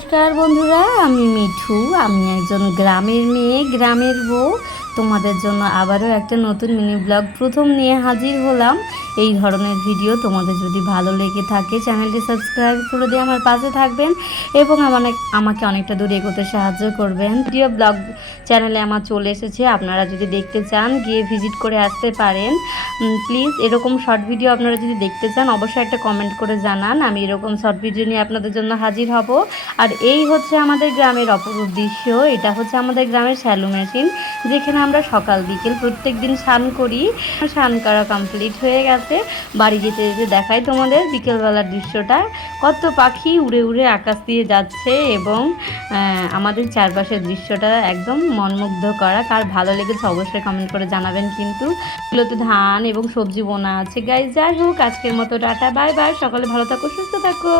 নমস্কার বন্ধুরা, আমি মিঠু। আমি একজন গ্রামের মেয়ে, গ্রামের বউ। তোমাদের জন্য আবারও একটা নতুন মিনি ব্লগ প্রথম নিয়ে হাজির হলাম। এই ধরনের ভিডিও তোমাদের যদি ভালো লেগে থাকে চ্যানেলটি সাবস্ক্রাইব করে দিয়ে আমার পাশে থাকবেন এবং আমাকে অনেকটা দূর এগোতে সাহায্য করবেন। ভিডিও ব্লগ চ্যানেলে আমার চলে এসেছে, আপনারা যদি দেখতে চান গিয়ে ভিজিট করে আসতে পারেন। প্লিজ এরকম শর্ট ভিডিও আপনারা যদি দেখতে চান অবশ্যই একটা কমেন্ট করে জানান, আমি এরকম শর্ট ভিডিও নিয়ে আপনাদের জন্য হাজির হব। আর এই হচ্ছে আমাদের গ্রামের অপরূপ দৃশ্য। এটা হচ্ছে আমাদের গ্রামের শ্যালো মেশিন, যেখানে আমরা সকাল বিকেল প্রত্যেক দিন স্নান করি। স্নান করা কমপ্লিট হয়ে গেছে, বাড়ি যেতে যেতে দেখাই তোমাদের বিকেলবেলার দৃশ্যটা। কত পাখি উড়ে উড়ে আকাশ দিয়ে যাচ্ছে এবং আমাদের চারপাশের দৃশ্যটা একদম মনমুগ্ধ করা। কার ভালো লেগেছে অবশ্যই কমেন্ট করে জানাবেন। কিন্তু এগুলো তো ধান এবং সবজি বোনা আছে গাইজ। যাই হোক, আজকের মতো টাটা, বাই বাই। সকালে ভালো থাকো, সুস্থ থাকো।